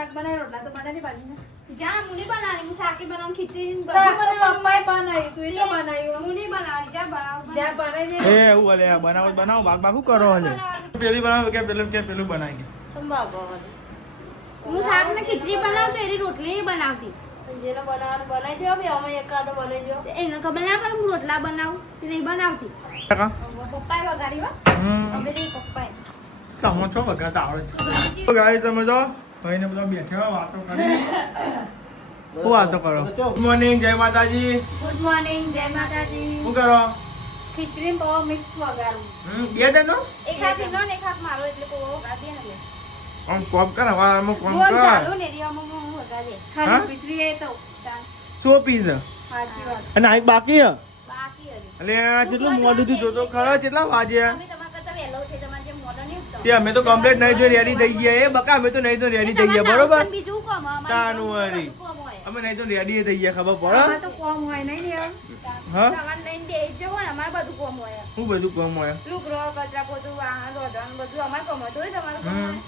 શાક બનાવી રોટલા તો બનાવી બાજુ જા મુની બનાવી હું શાક બનાવું ખીચડી શાક તો પપ્પાએ બનાવી તું તો બનાવ્યું મુની બનાવી જા બનાવ જા બનાવી દે એ એવું અલે બનાવો ભાગ ભાગ શું કરો હલે પેલી બનાવો કે પેલું બનાવી સંભાળો હું શાક ને ખીચડી બનાવતો એની રોટલી બનાવતી જેને બનાવવાનું બનાવી દો બે અમે એકાદો બનાવી દો એને ખબર ના પડે હું રોટલા બનાવું તે નહીં બનાવતી પપ્પાએ વગાડી હો અમે નહીં પપ્પાએ તમે છો વગાતા આવડે છે ગાઈસ તમે જો ભાઈને બધા બેઠા વાતો કરી શું વાતો કરો ગુડ મોર્નિંગ જય માતાજી ગુડ મોર્નિંગ જય માતાજી શું કરો ખીચડી પાવ મિક્સ વગાડું બે જણનો એક હાથ એનો ને એક હાથ મારો એટલે કો વગાડી દે ને આમ કોમ કર હવામાં કોમ બોલ કર ચાલુ ને એરિયામાં હું વગાડી ખાલી ખીચડી એ તો શું પીઝ સાચી વાત અને આ બાકી હે બાકી હજી અલે આ કેટલું મોડું તું જોતો ખરો કેટલા વાગ્યા અમે તમારા કરતા વહેલો છે તમારે જેમ મોડો નહીં ઉઠતો તે અમે તો કમ્પ્લીટ નહીં જો રેડી થઈ ગયા એ બકા અમે તો નહીં તો રેડી થઈ ગયા બરોબર બીજું કોમ તાનું વળી અમે નહીં તો રેડી થઈ ગયા ખબર પડે આમાં તો કોમ હોય નહીં ને યાર હા તમારે લઈને બેસી જવો ને અમારે બધું કોમ હોય શું બધું કામ હોય લુગરો કચરા પોતું વાહન રોધવાનું બધું અમારે કોમ હોય થોડી તમારે કોમ હોય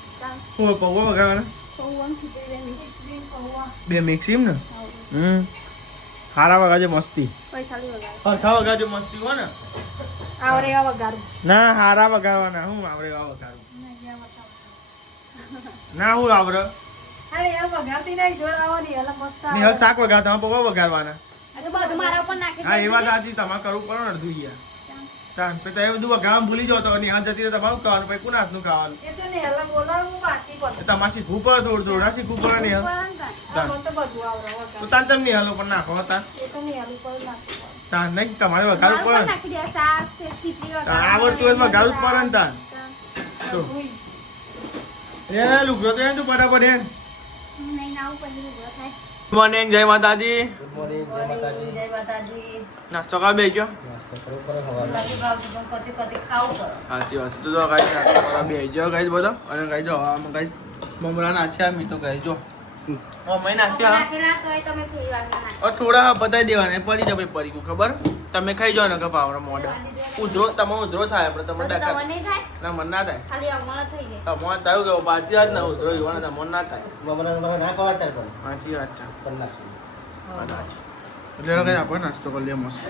શું પૌવા વગાડવાના પૌવાનું ખીચડી પૌવા બે મિક્સ એમ ને હારા વગાડજો મસ્તી પૈસા લઈ વગાડ હરખા વગાડજો મસ્તી હો ને આવડે આ વગાડું ના હારા વગાડવાના હું આવડે એવા વગાડું ના હું આવડે અરે યાર વગાડતી નહીં જોર આવવાની એટલે મસ્ત ની હવે શાક વગાડતા પૌવા વગાડવાના આ તો બધું મારા ઉપર નાખી હા એ વાત સાચી તમારે કરવું પડે ને અડધું યાર તાન પછી તમે બધું વગાડવાનું ભૂલી જાવ તો નિહાળ જતી રહે તમારું ખાવાનું પછી કોના હાથનું ખાવાનું એ તો ને એટલે બોલાવું બાકી પડે તમારે શીખવું પડે થોડું શીખવું પડે નિહાળ આ મને તો બધું આવડે તો વગાડ તાન તમે નિહાળો પણ નાખો તાન એ તો નહીં આલુ પર નાખવું પડે તાન નહીં તમારે વગાડવું પડે ને. નાખી દે શાક ખીચડી તાન આવડતું હોય તો વગાડવું જ પડે ને તાન તો એ લુગડો તો એમ તું ફટાફટ એમ નહીં નાવું પછી લુગરો થાય ગુડ મોર્નિંગ જય માતાજી જય માતાજી નાસ્તો કા બેજો લાગી બાબુ પણ કતે ખાવું પડે સાચી વાત છે. તો ગાઈસ નાસ્તો કરવા બેજો ગાઈસ બધો અને ગાઈસ જો આમ ગાઈસ મમરા નાખ્યા મી તો ગાઈસ જો મમ્મી નાખ્યા નાખેલા તો તમે ફેરવાના થોડા બતાવી દેવાના પડી જાય પડી ગયું ખબર તમે ખાઈ જાઓ ને કે પાવડા મોઢા ઉધરો થાય આપણે તમને ડાકા તમને નહીં થાય ના મન ના થાય ખાલી અમારા થઈ જાય તમારે થયું કે બાજી વાત ના ઉધરો યુવાના મન ના થાય ના ખવાય ત્યારે પણ સાચી વાત છે કલાક એટલે કઈ આપણે નાસ્તો કરી લઈએ મસ્ત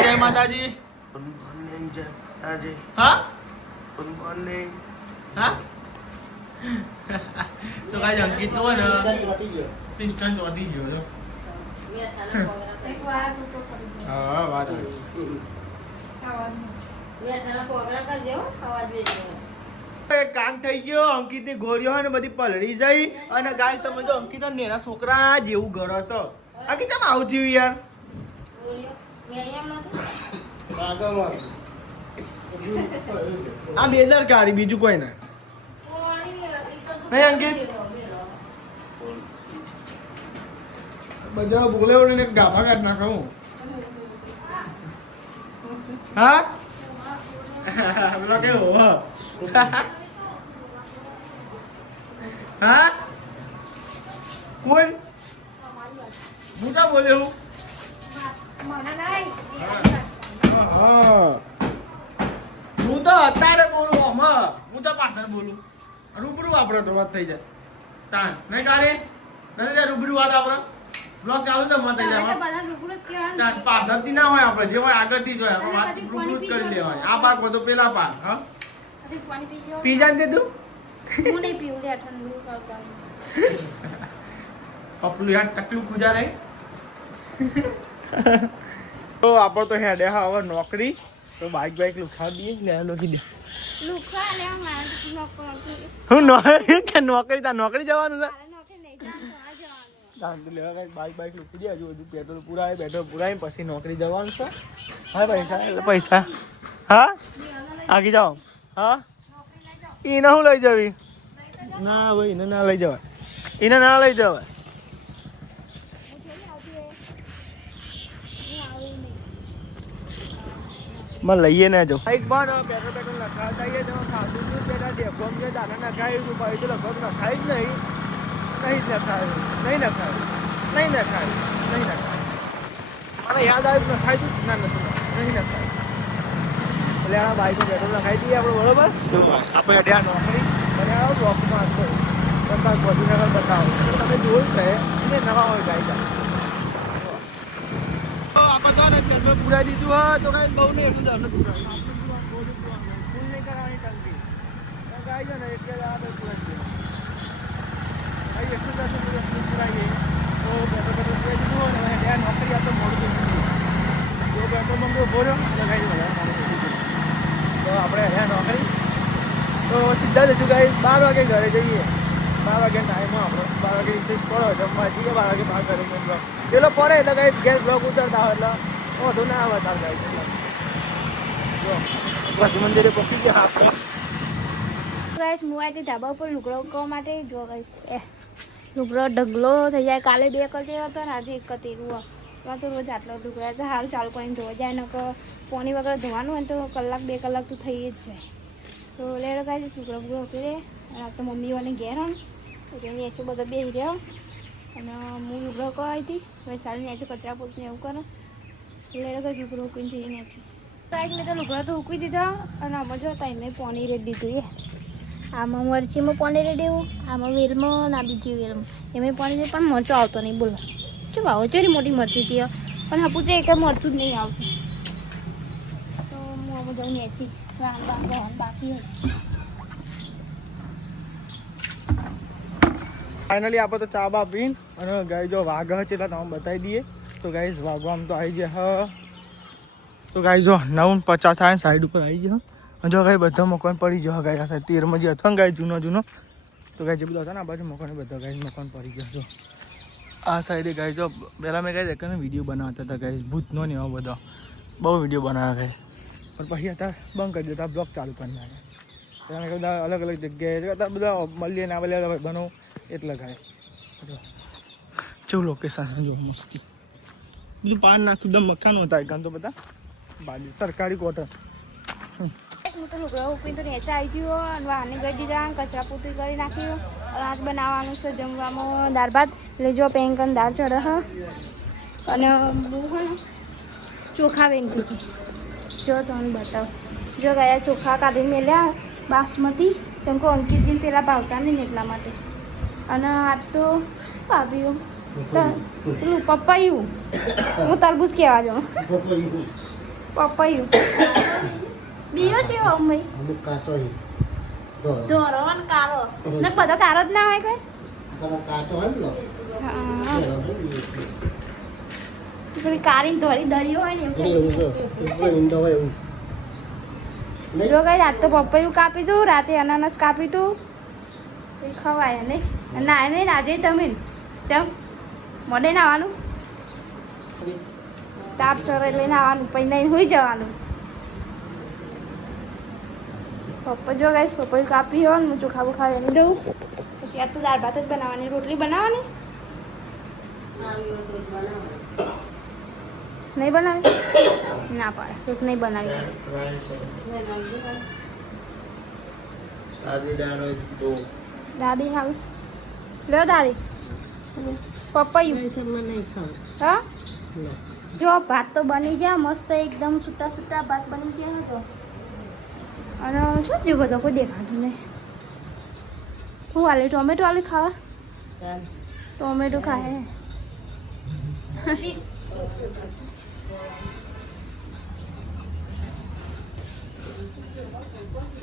જય માતાજી ગુડ મોર્નિંગ જય માતાજી હા ગુડ મોર્નિંગ હા તો કાંઈ અંકિત નો ને ચોટી ગયો પિસ્ટન ચોટી ગયો છો એક વાર તો કરી દે હા વાત એક કામ થઈ ગયો અંકિત ની ગોળીઓ હોય ને બધી પલળી જઈ અને ગાય તમે જો અંકિત નેના છોકરા જેવું ઘર છો અંકિત તમે આવું થયું યાર આ બેદરકારી બીજું કોઈ ના નહીં અંકિત બધા બોલે ને ગાભા કાઢ નાખું હા પેલો કેવો હા કોણ હું ક્યાં બોલ્યો હું મને નહીં હું તો અત્યારે બોલું આમાં હું તો પાછળ બોલું રૂબરૂ આપણે તો વાત થઈ જાય તાન નહીં કારે નથી જાય રૂબરૂ વાત આપણે બ્લોગ ચાલુ તો મત થઈ જાય બધા લુગડો જ કહેવાનું તાન પાછળથી ના હોય આપણે જે હોય આગળથી જ હોય આપણે વાત રૂબરૂ જ કરી લેવાની આ પાક બધો પેલા પાક હા પછી પાણી પી જાઓ પી જાન દે તું હું નહીં પીવું લે ઠંડુ ખાવતા કપલું યાર ટકલું પૂજા રહી તો આપણે તો હેડે હા હવે નોકરી તો બાઈક લુખા દઈએ લે લોકી દે લુખા લે મારે નોકર હું નોકરી નોકરી જવાનું છે નોકરી નહીં જવાનું આ જવાનું દાંત લેવા બાઈક લુખી દે હજુ બધું પેટ્રોલ પુરાય પછી નોકરી જવાનું છે હા પૈસા હા આગી જાઓ હા એને હું લઈ જવી ના ભાઈ એને ના લઈ જવાય એને ના લઈ જવાય મને લઈએ ના જાઉં બાઈક પણ પેટ્રોલ નખાવતા આવીએ તો ખાધું છું પેલા ડેફોમ છે દાદા નખાયું છું ભાઈ તો લગભગ નખાય જ નહીં મને યાદ આવ્યું નખાય તું ના નથી નહીં નખાય એટલે આ બાઈક પેટ્રોલ નખાઈ દઈએ આપણે બરોબર આપણે અઢ્યા નોકરી અને આ બ્લોકમાં કરતા ગાંધીનગર બતાવો તમે જોયું છે એને નવા હોય ગાય આપણે ને પેટ્રોલ પુરાઈ દીધું હોય તો કાંઈ બહુ નહીં એટલું જ પુરાય ફૂલ નહીં કરવાની ટંકી ગાય છે ને એટલે જ આપણે પુરાઈ દઈએ ભાઈ એટલું જ પુરાઈએ તો પેટ્રોલ પુરાઈ દીધું હોય ને ત્યાં નોકરી આપતો મોડું જો પેટ્રોલ પંપ ઉભો રહ્યો એટલે ગાય વધારે તો આપણે અહીંયા નોકરી તો સીધા જશું ગાય 12 વાગે ઘરે જઈએ 12 વાગે ટાઈમ આપણો 12 વાગે રિસેસ પડો જમવા જઈએ 12 વાગે બહાર ઘરે પેલો પડે એટલે ગાય ગેસ બ્લોક ઉતરતા હોય એટલે વધુ ના આવે તાર ગાય જો બસ મંદિરે પહોંચી ગયા આપણે ગાઈસ હું આવી ધાબા ઉપર લુગડો કરવા માટે જો ગાઈસ લુગડો ઢગલો થઈ જાય કાલે 2 કલર હતો ને આજે 1 કલર એમાં તો રોજ આટલો લુગડા તો સારું ચાલુ કરીને ધોવા જાય ને પાણી વગર ધોવાનું હોય તો કલાક 2 કલાક તો થઈ જ જાય તો લેડો ગાઈસ લુગડો બુગડો હતી રે અને તો મમ્મીઓને ઘેર હન એટલે નીચે બધા બેસી રહ્યો અને હું લુગડો કરાવી હતી ભાઈ સારી નીચે કચરા પોતને એવું કરે લેડો ગાઈસ લુગડો ઉકીને જઈએ નીચે ગાઈસ મેં તો લુગડો તો ઉકવી દીધો અને આમાં જો ટાઈમે પાણી રેડી દીધું આમાં મરચીમાં પાણી રેડ્યું આમાં વેલમાં ના બીજી વેલમાં એમાં પાણી દે પણ મરચો આવતો નહીં બોલો શું ભાવ ચોરી મોટી મરચી હતી પણ હપું છે એક મરચું જ નહીં આવતું તો હું આમાં જાઉં નેચી બાકી ફાઇનલી આપણે તો ચા બા પીને અને ગાય જો વાઘ છે એટલે તમે બતાવી દઈએ તો ગાય વાઘો આમ તો આવી જાય તો ગાય જો 9:50 થાય સાઈડ ઉપર આવી ગયો જો ગાય બધા મકાન પડી ગયો ગાય 13 જે હતો ને ગાય જૂનો તો ગાય જે બધા હતા ને આ બાજુ મકાન બધા ગાય મકાન પડી ગયો જો આ સાઈડે ગાય જો પહેલાં મેં ગાય દેખાને વિડીયો બનાવતા હતા ગાય ભૂતનો ને એવા બધા બહુ વિડીયો બનાવ્યા ગાય પણ પછી હતા બંધ કરી દેતા બ્લોગ ચાલુ કરી નાખે પહેલાં મેં બધા અલગ અલગ જગ્યાએ બધા મળીએ ને આવેલા બનો એટલે ગાય જેવું લોકેશન જો મસ્તી બધું પાન નાખ્યું એકદમ મકાન હતા એકદમ તો બધા બાજુ સરકારી ક્વાર્ટર હું તો લુગડા ઉકળીને તો નીચે આવી ગયો અને વાહને કરી દીધા કચરા પોતું કરી નાખ્યું આજ બનાવવાનું છે જમવામાં દાળ ભાત એટલે જો પેંકન દાળ ચડે હ અને બહુ હોય ને ચોખા વેંગતી હતી જો તમને બતાવો જો ગયા ચોખા કાઢીને મેલ્યા બાસમતી કેમ કે અંકિતજીને પેલા ભાવતા નહીં એટલા માટે અને આજ તો ભાવ્યું પેલું પપૈયું હું તરબૂચ કહેવા જાઉં પપૈયું બીજો છે ભાઈ કાચો ધોરો ને કારો ને બધો કારો જ ના હોય કોઈ કાચો હોય ને પેલી કારીને ધોરી દરિયો હોય ને એમ જો કઈ રાત તો પપૈયું કાપી દઉં રાતે અનાનસ કાપી દઉં એ ખવાય નહીં ના નહીં આજે તમે ચમ મોડે નાવાનું તાપ ચરે લઈને આવવાનું પછી નહીં હોઈ જવાનું પપ્પા જો ગાઈસ પપૈયું કાપી હોય ને હું ચોખા બોખા એની દઉં પછી આ તો દાળ ભાત જ બનાવવાની રોટલી બનાવવાની નહીં બનાવી ના પાડે તો નહીં બનાવી સાદી દાળ હોય તો દાદી હાલ લો દાદી પપૈયું હા જો ભાત તો બની જાય મસ્ત એકદમ છૂટા છૂટા ભાત બની ગયા તો અને શું થયું બધો કોઈ દેખાતું નહીં હું વાલે ટોમેટો વાલી ખાવા ટોમેટો ખાય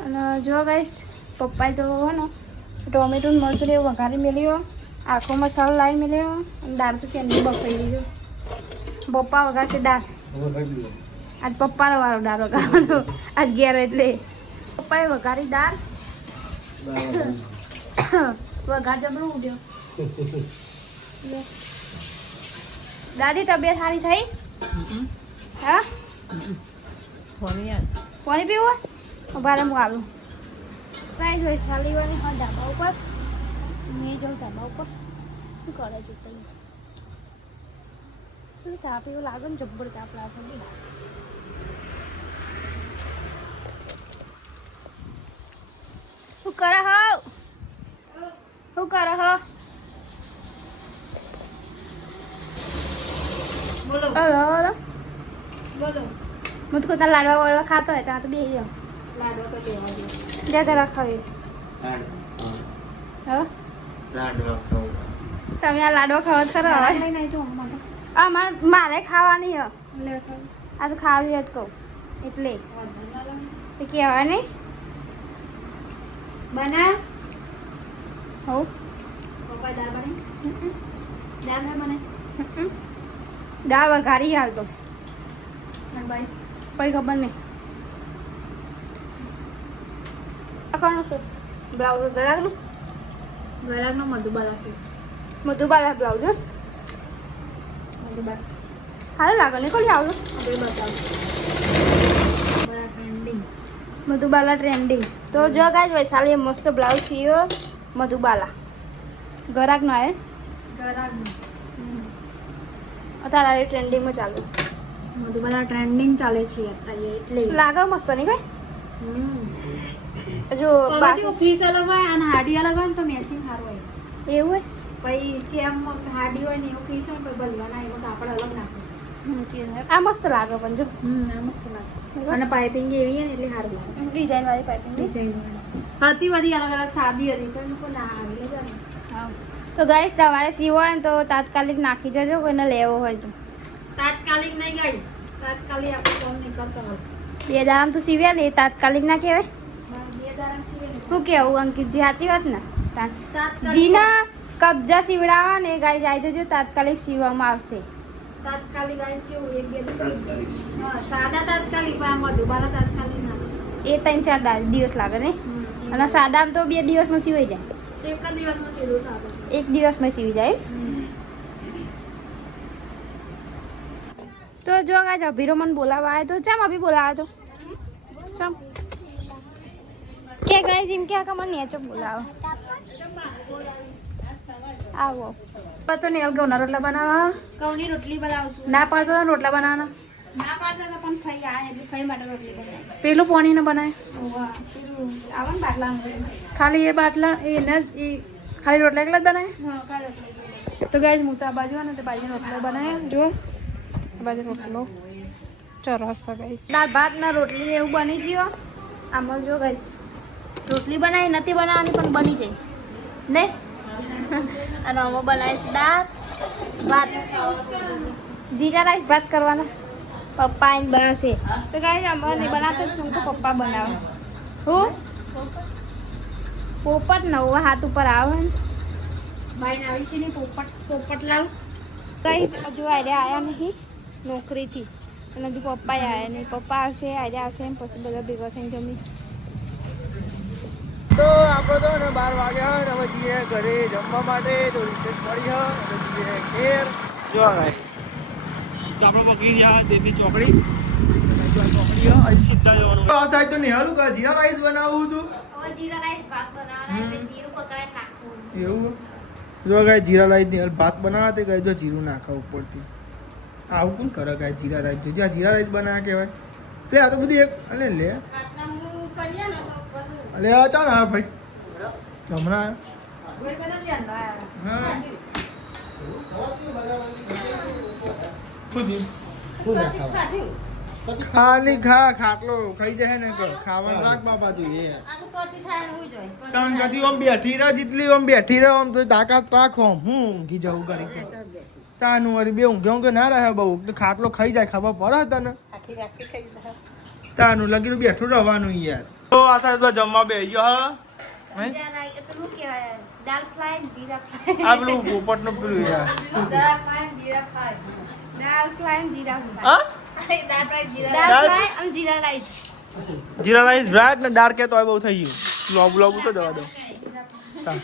અને જો ગાઈસ પપ્પાએ તો હો ને ટોમેટો મરચું એવું વઘારી મેલ્યો આખો મસાલો લાવી મેલ્યો અને દાળ તો કેની બફાઈ દીધો પપ્પા વઘારશે દાળ આજ પપ્પાનો વારો દાળ વઘારવાનો આજ ઘેર એટલે પપ્પાએ વઘારી દાળ વઘાર જબરું ઉડ્યો દાદી તબિયત સારી થઈ હા પાણી પીવું ભારે હું આવું કાંઈ જોઈ ચાલીવાની હા ધાબા ઉપર મેં જાઉં ધાબા ઉપર શું કરે છે તમે તાપ એવું લાગે ને જબ્બર તાપ લાગે શું કરે હો શું કરે હો બોલો હલો હલો બોલો મુझ को लाडवा वाडवा खातो है तो बे लाडवा तो ज्यादा रखा है हाँ લાડવા ખાવું. તમે આ લાડવા ખાવા જ ખરા હવે નહીં તો મારે ખાવાની હ આ તો ખાવી જ કહું એટલે એ કહેવાય નહીં બના હોવ પપ્પા દાળ બની દાળ ના બને દાળ વઘારી હાલ તો અને ભાઈ પછી ખબર નહીં આખાનું શું બ્લાઉઝ ગરાકનું ગળાનો મધુબાલા છે મધુબાલા બ્લાઉઝ મધુબાલા સારું લાગે ને કોઈ આવું આપણે બતાવું બરા ટ્રેન્ડિંગ મધુબાલા ટ્રેન્ડિંગ તો જો ગાય વૈશાલી મસ્ત બ્લાઉઝ સીયો મધુબાલા ગરાક નો આવે ગળાનો અત્યારે ટ્રેન્ડિંગમાં ચાલુ મધુબાલા ટ્રેન્ડિંગ ચાલે છે અત્યારે એટલે લાગે મસ્ત નહીં કઈ જો બાકી ફીસ અલગ હોય અને હાડી અલગ હોય ને તો મેચિંગ સારું હોય એવું પછી સેમ હાડી હોય ને એવું ફીસ હોય ને પછી બલવાના એમાં કાપડ અલગ નાખો હોય આ મસ્ત લાગે પણ જો આ મસ્ત લાગે અને પાઇપિંગ એવી છે ને એટલે સારું લાગે ડિઝાઇન વાળી પાઇપિંગ ડિઝાઇન હતી બધી અલગ અલગ સાદી હતી પણ લોકો ના આવી લે તો ગાઈસ તમારે સીવો હોય ને તો તાત્કાલિક નાખી જજો કોઈને લેવો હોય તો તાત્કાલિક નહીં ગઈ તાત્કાલિક આપણે કોમ નહીં કરતા હોય બે દામ તો સીવ્યા ને એ તાત્કાલિક ના કહેવાય બે દાડા છે શું કેવું અંકિતજી સાચી વાત ને તાત્કાલિક જીના કબજા સીવડાવવા ને ગાય જાય જજો તાત્કાલિક સીવવામાં આવશે તાત્કાલિક આવી છે એક બે હા સાદા તાત્કાલિક પણ આ મધુબાલા તાત્કાલિક ના એ 3-4 દિવસ લાગે ને અને સાદામાં તો 2 દિવસમાં સીવાઈ જાય એક જ દિવસમાં સીધું સાદું 1 દિવસમાં સીવી જાય તો જો ગાય અભીરો મને બોલાવા આવ્યો તો ચમ અભી બોલાવ્યો તો ચમ કે ગાય જેમ કે આકા મને નેચો બોલાવો આવો તો નેલ ગૌના રોટલા બનાવવા ઘઉંની રોટલી બનાવશું ના પાડતો તો રોટલા બનાવવાના ના પાડતા તો પણ ફઈ આ એટલે ફઈ માટે રોટલી બનાવી પેલું પાણી ને બનાવે આવા ને બાટલા ખાલી એ બાટલા એને એ ખાલી રોટલા એકલા જ બનાવે હા કાઢો તો ગાય હું તો આ બાજુ ને તે બાજુ રોટલો બનાવે જો આ બાજુ રોટલો ચરસ તો ગાય દાળ ભાત ના રોટલી ને એવું બની ગયો આમાં જો ગાઈસ રોટલી બનાવી નથી બનાવવાની પણ બની જાય ને અને આમાં બનાવીશ દાળ ભાત જીરા રાઈસ ભાત કરવાના પપ્પા એને બનાવશે તો ગાય અમારે નહીં બનાવતા હું તો પપ્પા બનાવે હું પોપટ નવો હાથ ઉપર આવે ને ભાઈને આવી છે ને પોપટલાલ કઈ હજુ આજે આવ્યા નહીં નોકરીથી અને હજુ પપ્પા આવ્યા નહીં પપ્પા આવશે આજે આવશે એમ પછી બધા ભેગા થઈને જમી તો આપણે તો ને 12 વાગ્યા હોય ને હવે જઈએ ઘરે જમવા માટે તો રિસેસ પડી હોય અને જઈએ ઘેર જો ગાઈસ તો આપણે પકડી ગયા દેની ચોકડી ચોકડી અહીં સીધા જવાનું આ થાય તો નિહાલું કા જીરા રાઈસ બનાવવું હતું હવે જીરા રાઈસ ભાત બનાવવાના એટલે જીરું પકડાય નાખવું એવું જો ગાય જીરા રાઈસ ની ભાત બનાવવા તે ગાય જો જીરું નાખા ઉપરથી આવું કોણ કરે ગાય જીરા રાઈસ જો જીરા રાઈસ બનાવ્યા કહેવાય લે આ તો બધું એક અને લે રાતના હું કરીએ ને તો પછી અલે આ ચાલ હા ભાઈ હમણાં ઘર બધો ચાંદો આવ્યો હા ખુદી ખુદ ખાવા ખાલી ખા ખાટલો ખાઈ જાય ને ખાવાનું રાખ બાપા તું એ આ તો કોથી થાય હું જોઈ તન કદી આમ બેઠી રહે જેટલી આમ બેઠી રહે આમ તો તાકાત રાખો હું ઊંઘી જવું કરી તાનું વળી બે ઊંઘે ના રહે બહુ ખાટલો ખાઈ જાય ખબર પડે તને તાનું લગીનું બેઠું રહેવાનું યાર તો આ સાહેબ જમવા બે ગયો હા જીરા રાઈસ પેલું કહેવાય દાળ ફ્રાય જીરા ફ્રાય આ પેલું પોપટ નું પેલું યાર દાળ ફ્રાય જીરા ફ્રાય દાળ ફ્રાય જીરા ફ્રાય હા દાળ ફ્રાય જીરા દાળ દાળ ફ્રાય અને જીરા રાઈસ જીરા રાઈસ બ્રાડ ને દાળ કે તો બહુ થઈ ગયું લોબુ લોબુ તો જવા દો તા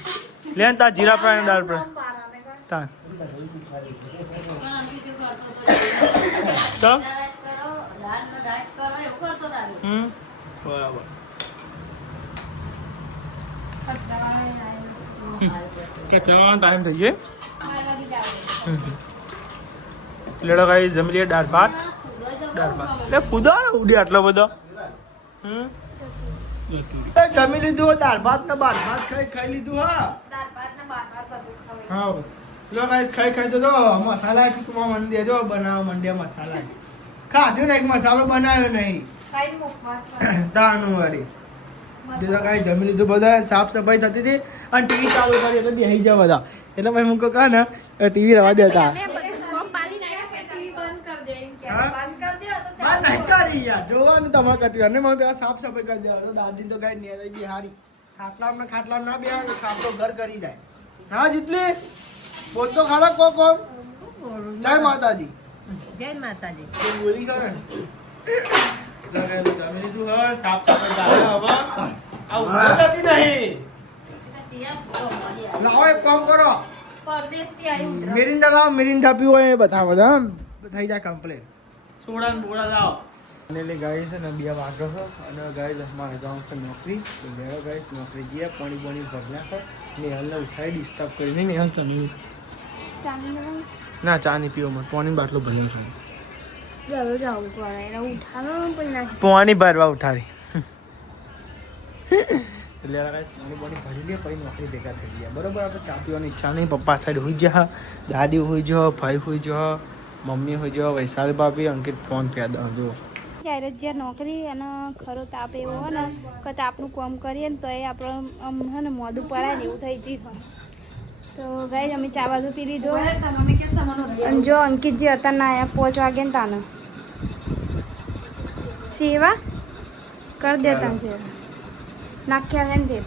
લેન તા જીરા ફ્રાય ને દાળ ફ્રાય તા તો બરાબર કે ચવાનો ટાઈમ થઈ ગયો લેડો ગાઈ જમી લઈએ દાળ ભાત એટલે કુદાનો ઉડી આટલો બધો જમી લીધું દાળ ભાત ને બાર ભાત ખાઈ લીધું હા દાળ ભાત ને બાર બધું ખવાય હા લો ગાઈસ ખાઈ તો જો મસાલા કુકવા મંડે જો બનાવ મંડે મસાલા ખાધું ને એક મસાલો બનાવ્યો નહીં ખાઈને મુખવાસ તાનું વાળી જેના કાંઈ જમી લીધું બધા સાફ સફાઈ થતી હતી અને ટીવી ચાલુ કરી એટલે બેસી ગયા બધા એટલે ભાઈ હું કહું ને ટીવી રવા દેતા જોવાનું તમારે કરતી અને મને પેલા સાફ સફાઈ કરી દેવા તો દાદી તો કાંઈ નેરાઈ બિહારી ખાટલા ના બે ખાટલો ઘર કરી જાય હા જીતલી બોલ તો ખાલા કોમ જય માતાજી જય માતાજી બોલી કરે જમી લીધું હવે સાફ સફાઈ ચાલે હવે આ ઉભા થતી નહીં લાવો એક કામ કરો પરદેશથી આવી મિરિંદા લાવો મિરિંદા પીવો એ બતાવો બધા થઈ જાય કમ્પ્લેટ સોડા ને બોડા લાવો અને ગાય છે ને 2 વાગ્યો છે અને ગાય મારે જવાનું છે નોકરી તો બેરો ગાય નોકરી જઈએ પાણી ભરલા છે નેહલને ઉઠાવી ડિસ્ટર્બ કરીને નેહલ તમે ના ચા નહીં પીવો મને પાણી બાટલો ભર્યો છે જવું પડે એને ઉઠાડો પણ ના પાણી ભરવા ઉઠાવી એટલે પાણી ભરી લે પછી નોકરી ભેગા થઈ ગયા બરોબર આપણે ચા પીવાની ઈચ્છા નહીં પપ્પા સાઈડ હોઈ જા દાદી હોઈ જો ભાઈ હોઈ જો મમ્મી હોઈ જો વૈશાલી ભાભી અંકિત ફોન પે જો ત્યારે જ્યાં નોકરી અને ખરો તાપ એવો હોય ને કે તાપનું કામ કરીએ ને તો એ આપણે આમ હે ને મોઢું પડાય ને એવું થઈ ગયું તો ગાઈસ અમે ચા બાજુ પી લીધો અને જો અંકિતજી હતા ના આયા 5 વાગે ને તાને સેવા કરી દેતા છે નાખ્યા છે ને તે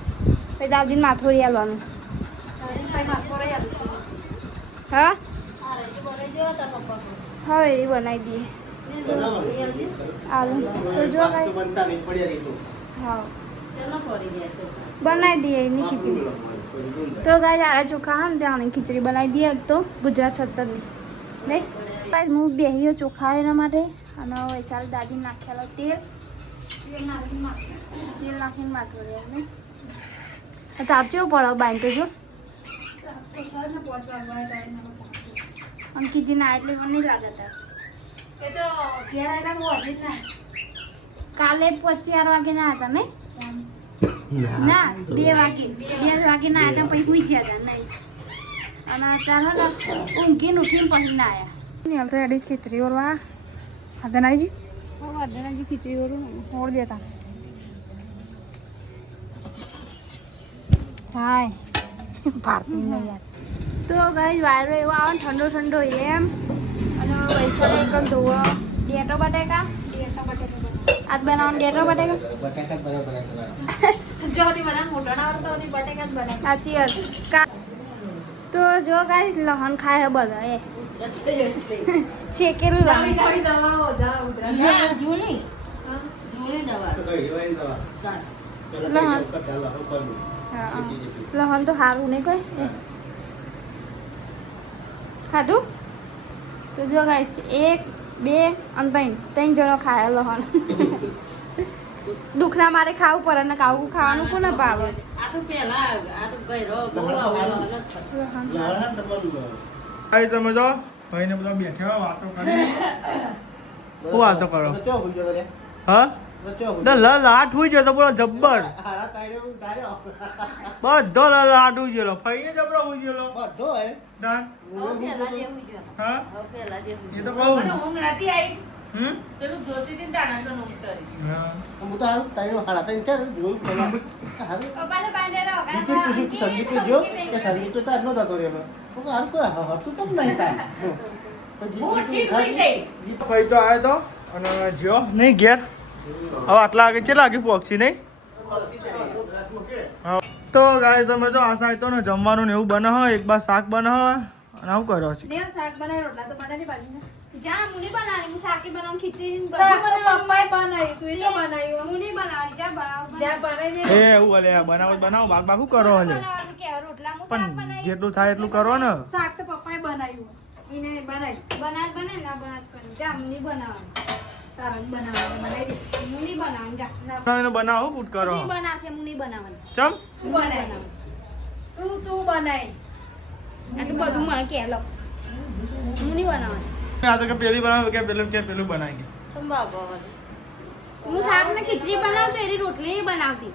પછી દાદીને માથોડી આવવાનું હા હવે એ બનાવી દઈએ આલુ તો જો ગાઈસ હા બનાવી દઈએ એની ખીચડી તો ગાઈસ આરા ચોખા હા ને ત્યાં ખીચડી બનાવી દઈએ તો ગુજરાત છત્તરની નહીં ગાઈસ હું બેહીયો ચોખા એના માટે અને વૈશાલ દાદી નાખેલો તેલ નાખીને માથોડી ને તાપ કેવો પડો બાંધ તો જો અંકિતજી ના એટલે મને નહીં લાગતા એ તો ઘેર આવેલા વધે જ ના કાલે 4 વાગે ના હતા ને ના 2 વાગે ના હતા પછી સુઈ ગયા હતા નહીં અને અત્યારે ઊંઘીને ઉઠીને પછી ના આવ્યા રેડી ખીચડી ઓરવા અર્ધનાજી ખીચડી ઓર દેતા હાય ભારતી નહીં યાર તો ગાઈસ વાયરો એવો આવે ને ઠંડો એમ અને વૈશાલ એકદમ ધોવો ડેટો બટેકા આજ બનાવવાનું ડેટો બટેકા જોથી બધા મોટો ના આવતો હોતી બટેકા જ બનાવ સાચી વાત તો જો ગાઈસ લહણ ખાય બધા એ શેકેલું લહણ લહણ તો સારું નહીં કોઈ ખાધું તો જો ગાઈસ 1 2 અને 3 જણો ખાય લહણ દુખના મારે ખાવું પડે ને ખાવાનું કોને ભાવે તમે જો ભાઈને બધા બેઠા વાતો કરી શું વાતો કરો હા લાટ હોઈ ગયો તો બોલો જબ્બર બધો લાટ હોઈ ગયેલો ફઈએ જબરો હોઈ ગયેલો બધો હે દાન હા એ તો કહું પેલું જોતી હતી દાણા તો નું ચરી હા હું તો હારું તાઈનો હાડા તાઈન કર જોઈ પેલા હારું પપ્પા તો બાંધે રહો નીચે પૂછું સંગીત જો કે સંગીત તો તાર નો દાતો રે હું હારું કોઈ હરતું તમ નહીં તા ભાઈ તો આયો તો અને જો નહીં ઘેર હવે આટલા આગળ કેટલા વાગે પહોંચી નહીં તો ગાય તમે તો આ સાઈડ તો ને જમવાનું ને એવું બને હોય એક બાર શાક બને હોય અને આવું કર્યો છે શાક બનાવી રોટલા તો બનાવી બાજુ જા મુની બનાવી હું શાકી બનાવું ખીચડી શાક પપ્પાએ બનાવી તું એ બનાવ્યું મુની બનાવી જા બનાવ જા બનાવી એ એવું અલે બનાવો બાગ બાગ કરો હલે રોટલા હું શાક પણ બનાવી જેટલું થાય એટલું કરો ને શાક તો પપ્પાએ બનાવ્યું એને બનાવી બને ના બનાત કરી જા મુની બનાવવાનું તારા બનાવવાનું બનાવી દે મુની બનાવવાનું જા એને બનાવો કૂટ કરો મુની બનાવશે મુની બનાવવાનું ચમ તું બનાવી તું બનાવી આ તો બધું મને કે લો મુની બનાવવાનું આ તો કે પેલી બનાવ કે પેલું બનાવી હું શાક ને ખીચડી બનાવતો એની રોટલી નહીં બનાવતી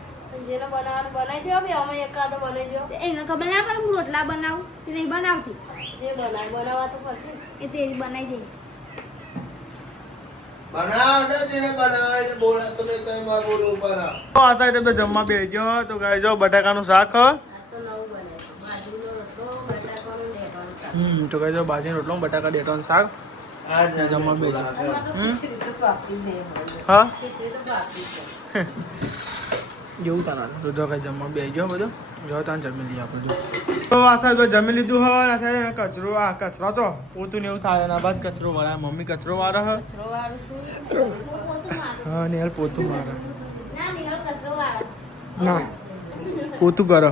જેને બનાવવાનું બનાવી દો બે અમે એકાદો બનાવી દો એને ખબર ના પડે હું રોટલા બનાવું તે નહીં બનાવતી જે બનાવવા તો પડશે એ તેરી બનાવી દે તો આ સાઈડ તો જમવા બેસજો તો ગાય જો બટાકાનું શાક તો ગાય જો ભાજીનો રોટલો બટાકા ડેટાનું શાક જમવા બેસજો હા જેવું તારા તો જો કઈ જમવા બેસજો બધું જો ત્યાં જમી લઈએ આપણે તો આ સાહેબ જમી લીધું હોય આ સાહેબ કચરો તો પોતું ને એવું થાય ને બસ કચરો વાળા મમ્મી કચરો વાળા હ હા ને પોતું મારે ના પોતું કરો